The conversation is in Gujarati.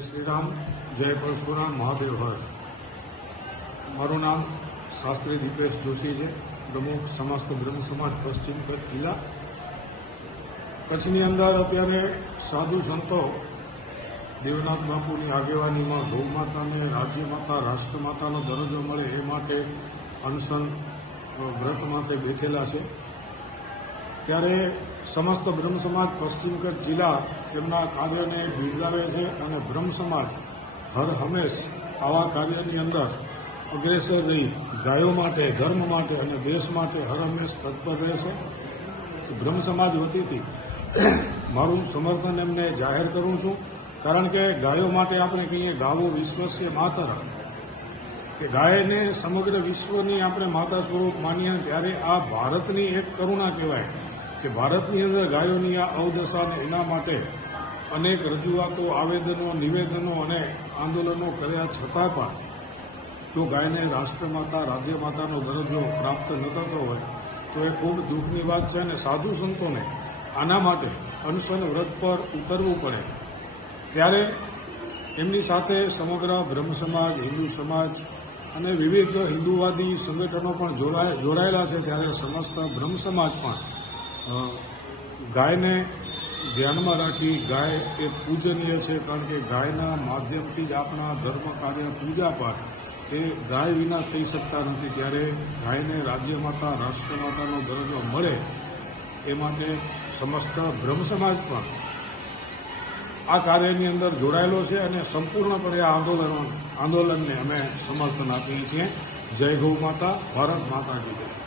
जय श्री राम, जय परशुराम, महादेव हर। मारू नाम शास्त्री दीपेश जोशी है, प्रमुख समस्त ब्रह्म समाज पश्चिम कच्छ जिला। कच्छनी अंदर अत्यारे साधु संतो देवनाथ बापूनी आगेवानी में गौ माता ने राज्य माता राष्ट्रमाता दरजो मळे ए माटे अनशन व्रत माटे बेठेला छे। त्यारे समस्त ब्रह्म समाज पश्चिम कच्छ जिला તેમના કાર્યને બિરદાવે છે અને બ્રહ્મ સમાજ હર હંમેશ આવા કાર્યની અંદર અગ્રેસર રહી ગાયો માટે, ધર્મ માટે અને દેશ માટે હર હંમેશ તત્પર રહેશે। બ્રહ્મ સમાજ વતીથી મારું સમર્થન એમને જાહેર કરું છું, કારણ કે ગાયો માટે આપણે કહીએ ગાવો વિશ્વસ્ય માતર, કે ગાયને સમગ્ર વિશ્વની આપણે માતા સ્વરૂપ માનીએ ત્યારે આ ભારતની એક કરુણા કહેવાય કે ભારતની અંદર ગાયોની આ અવદશાને એના માટે અનેક રજૂઆતો, આવેદનો, નિવેદનો અને આંદોલનો કર્યા છતાં પણ જો ગાયને રાષ્ટ્રમાતા, રાજ્યમાતાનો દરજ્જો પ્રાપ્ત ન થતો હોય તો એ ખૂબ દુઃખની વાત છે અને સાધુ સંતોને આના માટે અનશન વ્રત પર ઉતરવું પડે। ત્યારે એમની સાથે સમગ્ર બ્રહ્મ સમાજ, હિન્દુ સમાજ અને વિવિધ હિન્દુવાદી સંગઠનો પણ જોડાયેલા છે। ત્યારે સમસ્ત બ્રહ્મ સમાજ પણ ગાયને ધ્યાનમાં રાખી, ગાય એ પૂજનીય છે, કારણ કે ગાયના માધ્યમથી જ આપણા ધર્મ કાર્ય, પૂજા પાઠ એ ગાય વિના થઈ શકતા નથી। ત્યારે ગાયને રાજ્યમાતા, રાષ્ટ્રમાતાનો દરજ્જો મળે એ માટે સમસ્ત બ્રહ્મ સમાજ પણ આ કાર્યની અંદર જોડાયેલો છે અને સંપૂર્ણપણે આ આંદોલનને અમે સમર્થન આપીએ છીએ। જય ગૌ માતા, ભારત માતા કી જય।